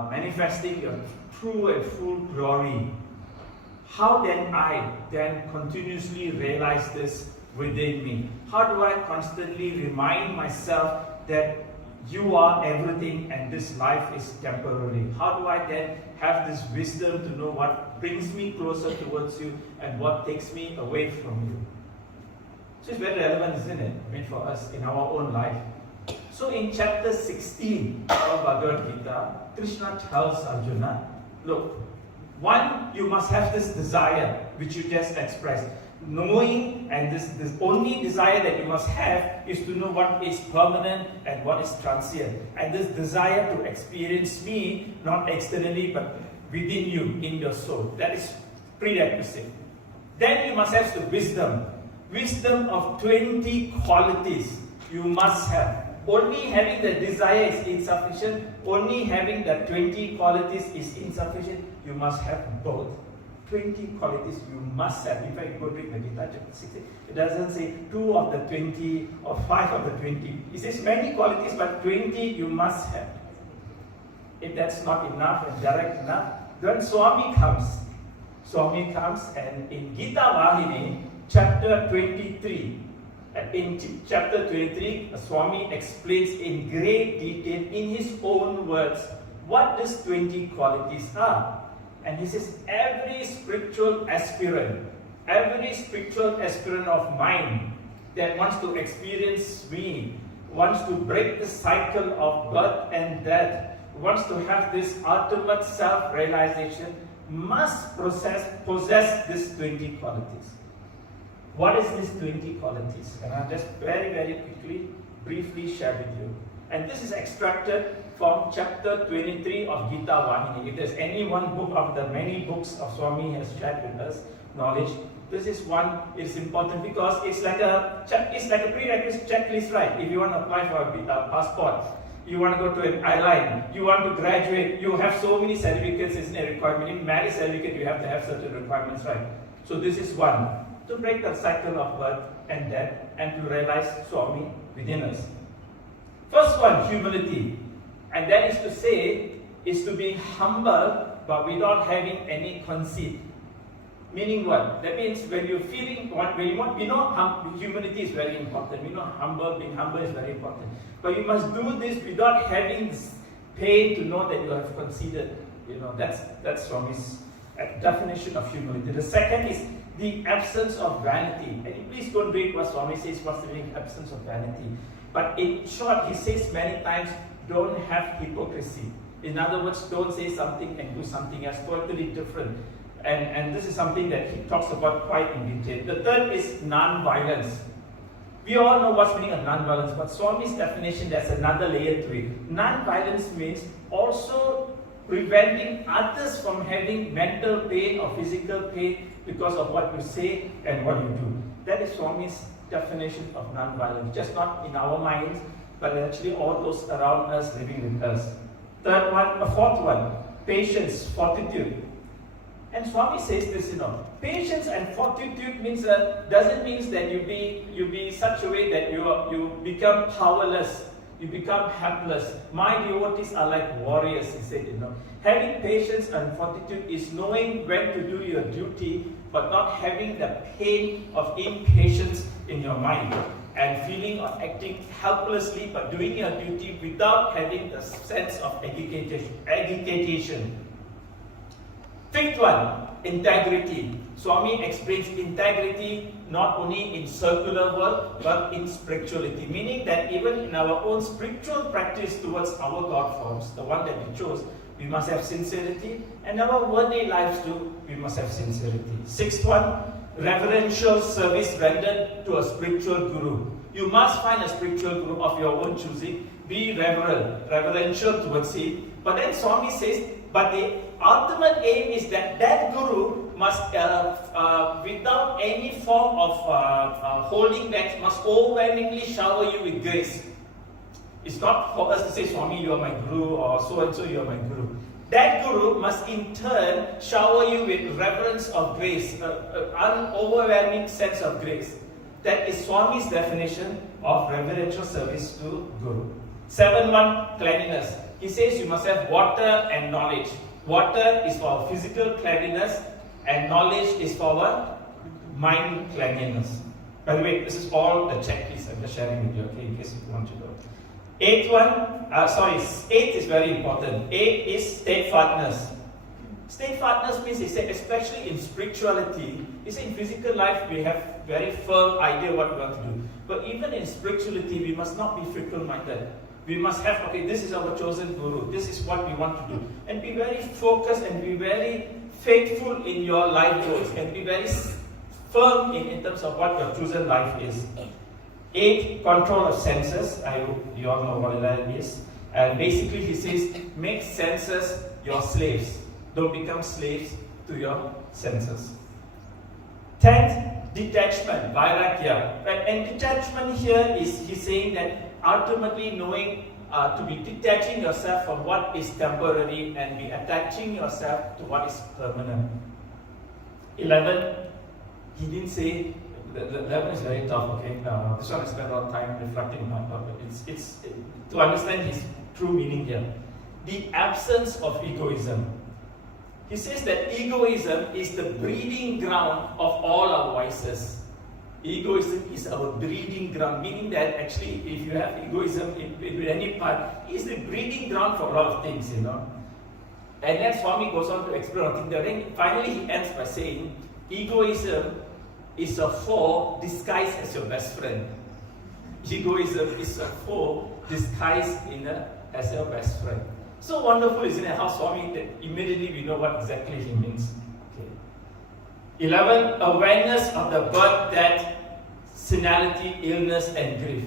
manifesting your true and full glory. How then I continuously realize this within me? How do I constantly remind myself that you are everything and this life is temporary? How do I then have this wisdom to know what brings me closer towards you and what takes me away from you? So it's very relevant, isn't it? I mean, for us in our own life. So in chapter 16 of Bhagavad Gita, Krishna tells Arjuna, look, one, you must have this desire which you just expressed. Knowing, and this only desire that you must have is to know what is permanent and what is transient. And this desire to experience me, not externally but within you, in your soul. That is prerequisite. Then you must have the wisdom. Wisdom of 20 qualities you must have. Only having the desire is insufficient. Only having the 20 qualities is insufficient. You must have both. 20 qualities you must have. In fact, you go read the Gita chapter 16. It doesn't say 2 of the 20 or 5 of the 20. It says many qualities, but 20 you must have. If that's not enough and direct enough, then Swami comes. Swami comes, and in Gita Vahini, chapter 23, in chapter 23, Swami explains in great detail, in his own words, what these 20 qualities are. And he says, every spiritual aspirant of mine that wants to experience me, wants to break the cycle of birth and death, wants to have this ultimate self-realization, must possess these 20 qualities. What is these 20 qualities? And I'll just very, very quickly, briefly share with you. And this is extracted from chapter 23 of Gita Vahini. If there's any one book of the many books of Swami has shared with us, knowledge, this is one. It's important because it's like a prerequisite checklist, right? If you want to apply for a passport, you want to go to an airline, you want to graduate, you have so many certificates, isn't a requirement. In marriage certificate, you have to have certain requirements, right? So this is one. To break the cycle of birth and death and to realize Swami within us. First one, humility. And that is to say, is to be humble but without having any conceit. Meaning what? That means when you're feeling what we know humility is very important. We know being humble is very important. But you must do this without having this pain to know that you have conceded. That's Swami's definition of humility. The second is the absence of vanity. And please don't read what Swami says, what's the absence of vanity. But in short, he says many times, don't have hypocrisy. In other words, don't say something and do something else totally different. And this is something that he talks about quite in detail. The third is non-violence. We all know what's meaning of non-violence, but Swami's definition, there's another layer to it. Non-violence means also preventing others from having mental pain or physical pain because of what you say and what you do. That is Swami's definition of non-violence. Just not in our minds, but actually all those around us, living with us. Fourth one, patience, fortitude. And Swami says this, patience and fortitude means doesn't mean that you be such a way that you become powerless, you become helpless. My devotees are like warriors, he said, Having patience and fortitude is knowing when to do your duty, but not having the pain of impatience in your mind and feeling or acting helplessly, but doing your duty without having the sense of agitation. Fifth one, integrity. Swami explains integrity not only in circular world, but in spirituality. Meaning that even in our own spiritual practice towards our God forms, the one that we chose, we must have sincerity. And our worldly lives too, we must have sincerity. Sixth one, reverential service rendered to a spiritual guru. You must find a spiritual guru of your own choosing. Be reverential towards him. But then Swami says, but the ultimate aim is that guru must, without any form of holding back, must overwhelmingly shower you with grace. It's not for us to say, Swami, you are my guru, or so and so, you are my guru. That guru must in turn shower you with reverence of grace, an overwhelming sense of grace. That is Swami's definition of reverential service to guru. 7.1, cleanliness. He says you must have water and knowledge. Water is for physical cleanliness and knowledge is for our mind cleanliness. By the way, this is all the checklist I'm just sharing with you, okay, in case you want to know. Eighth is very important. Eight is steadfastness. Steadfastness means, he said, especially in spirituality, he said in physical life we have very firm idea what we want to do. But even in spirituality, we must not be fickle-minded. We must have, okay, this is our chosen guru, this is what we want to do. And be very focused and be very faithful in your life goals and be very firm in terms of what your chosen life is. 8, control of senses. I hope you all know what that is. And basically he says, make senses your slaves. Don't become slaves to your senses. 10th, detachment, vairagya. Right? And detachment here is, he's saying that ultimately knowing to be detaching yourself from what is temporary and be attaching yourself to what is permanent. 11, he didn't say, the 11 is very tough, okay? This one I spent a lot of time reflecting on, but it's to understand his true meaning here. The absence of egoism. He says that egoism is the breeding ground of all our vices. Egoism is our breeding ground, meaning that actually if you have egoism in any part, it's the breeding ground for a lot of things, you know. And then Swami goes on to explain on things. Then finally he ends by saying, egoism is a foe disguised as your best friend. Egoism is a foe disguised as your best friend. So wonderful, isn't it? How Swami, that immediately we know what exactly he means. Okay. 11, awareness of the birth, death, senility, illness, and grief.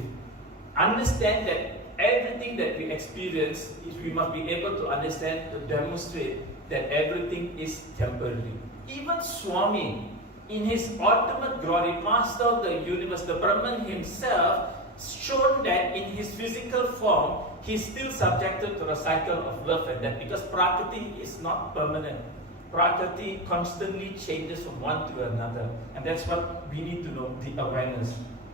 Understand that everything that we experience, we must be able to understand, to demonstrate that everything is temporary. Even Swami, in his ultimate glory, master of the universe, the Brahman himself, shown that in his physical form, he is still subjected to the cycle of birth and death, because Prakriti is not permanent. Prakriti constantly changes from one to another, and that's what we need to know, the awareness.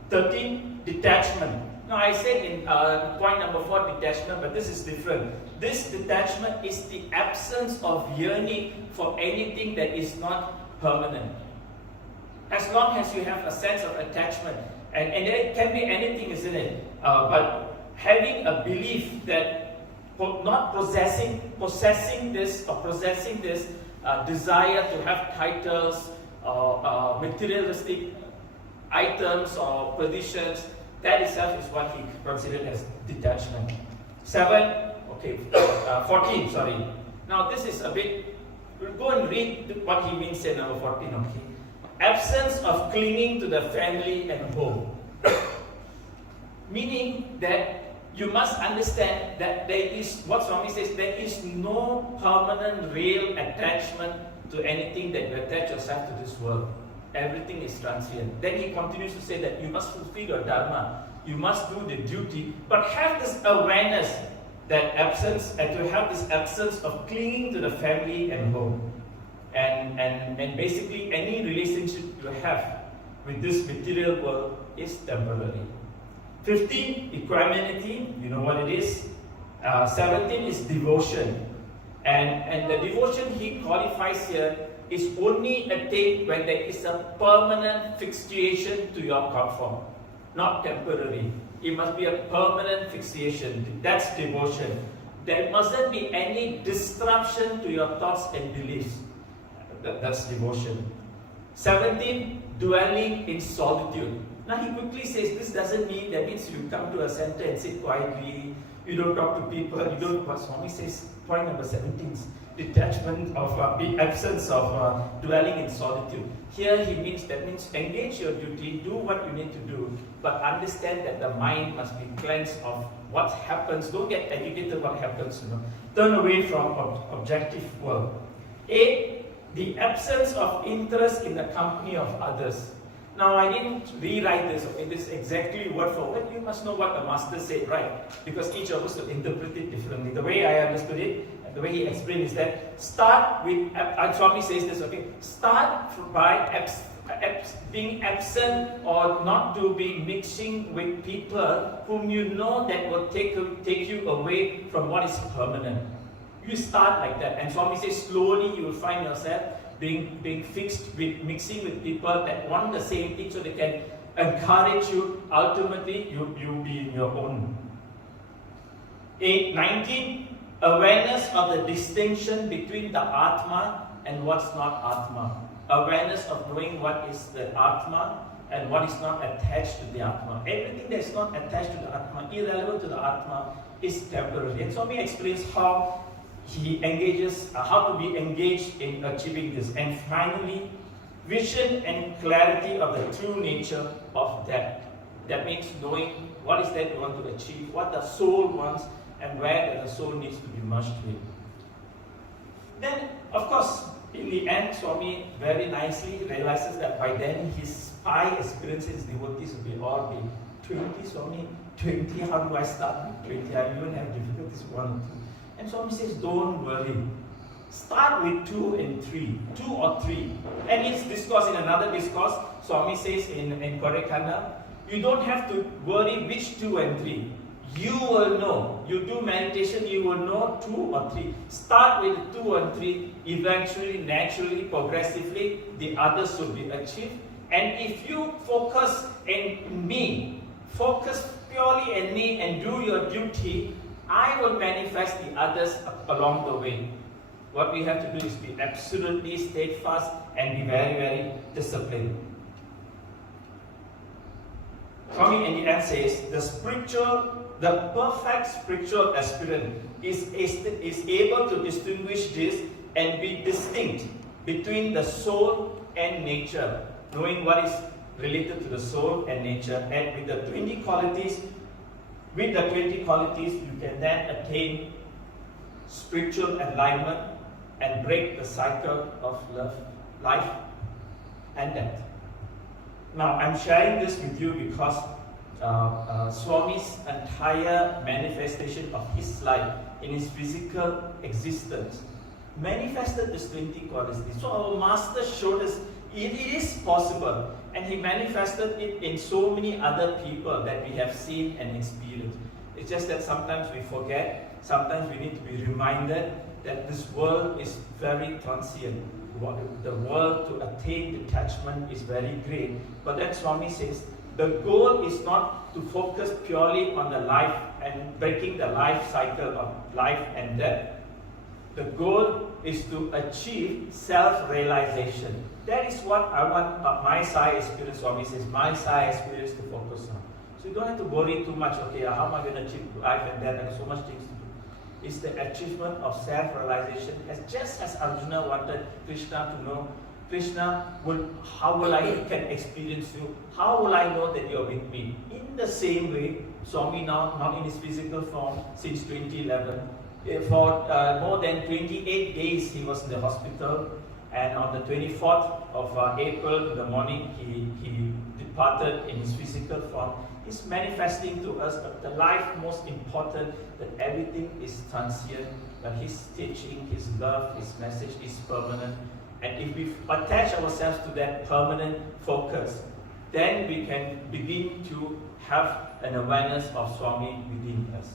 13, detachment. Now I said in point number 4, detachment, but this is different. This detachment is the absence of yearning for anything that is not permanent. As long as you have a sense of attachment, and it can be anything, isn't it? But having a belief that not possessing this desire to have titles or materialistic items or positions, that itself is what he considered as detachment. 14, sorry. Now this is a bit, we'll go and read what he means in number 14, okay? Absence of clinging to the family and home. Meaning that you must understand that there is, what Swami says, there is no permanent real attachment to anything that you attach yourself to this world. Everything is transient. Then he continues to say that you must fulfill your dharma, you must do the duty, but have this awareness that absence, and to have this absence of clinging to the family and home. And basically any relationship you have with this material world is temporary. 15, equanimity, you know what it is. 17 is devotion. And the devotion he qualifies here is only attained when there is a permanent fixation to your God form, not temporary. It must be a permanent fixation. That's devotion. There mustn't be any disruption to your thoughts and beliefs. That's devotion. 17, dwelling in solitude. Now he quickly says this doesn't mean, that means you come to a center and sit quietly, you don't talk to people, you don't, what Swami says, point number 17, detachment of, the absence of dwelling in solitude. Here he means, that means engage your duty, do what you need to do, but understand that the mind must be cleansed of what happens, don't get agitated what happens, you know. Turn away from objective world. 8, the absence of interest in the company of others. Now I didn't rewrite this, okay, this is exactly word for word. You must know what the master said, right? Because each of us will interpret it differently. The way I understood it, and the way he explained is that start with, Swami says this, okay, start by being absent or not to be mixing with people whom you know that will take you away from what is permanent. You start like that, and Swami says slowly you will find yourself being fixed with mixing with people that want the same thing, so they can encourage you. Ultimately, you'll be in your own. 19. Awareness of the distinction between the Atma and what's not Atma. Awareness of knowing what is the Atma and what is not attached to the Atma. Everything that is not attached to the Atma, irrelevant to the Atma, is temporary. And Swami explains how he engages, how to be engaged in achieving this. And finally, vision and clarity of the true nature of that. That means knowing what is that you want to achieve, what the soul wants, and where the soul needs to be merged with. Then, of course, in the end, Swami very nicely realizes that by then his spy experiences, devotees will be all be 20, Swami, 20, how do I start with 20? I even have difficulties with 1 or 2. And Swami says, don't worry. Start with 2 and 3, 2 or 3. And in discourse, in another discourse, Swami says in Korekana, you don't have to worry which 2 and 3. You will know. You do meditation, you will know 2 or 3. Start with 2 and 3. Eventually, naturally, progressively, the others will be achieved. And if you focus on me, focus purely on me and do your duty, I will manifest the others along the way. What we have to do is be absolutely steadfast and be very, very disciplined. Swami in the end says, the perfect spiritual aspirant is able to distinguish this and be distinct between the soul and nature, knowing what is related to the soul and nature. And with the 20 qualities, you can then attain spiritual enlightenment and break the cycle of life and death. Now, I'm sharing this with you because Swami's entire manifestation of his life in his physical existence manifested this 20 qualities. So our master showed us it is possible, and he manifested it in so many other people that we have seen and experienced. It's just that sometimes we forget, sometimes we need to be reminded that this world is very transient. The world to attain detachment is very great. But then Swami says, the goal is not to focus purely on the life and breaking the life cycle of life and death. The goal is to achieve self-realization. That is what I want my Sai experience, Swami says, my Sai experience to focus on. So you don't have to worry too much, okay, how am I going to achieve life and death? There's so much things to do. It's the achievement of self-realization, just as Arjuna wanted Krishna to know, Krishna, how will I can experience you? How will I know that you're with me? In the same way, Swami now, not in his physical form, since 2011, for more than 28 days he was in the hospital, and on the 24th of April in the morning he departed in his physical form. He's manifesting to us that the life most important, that everything is transient, that his teaching, his love, his message is permanent. And if we attach ourselves to that permanent focus, then we can begin to have an awareness of Swami within us.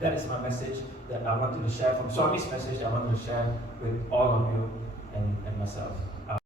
That is my message that I wanted to share from Swami's message. I wanted to share with all of you and myself.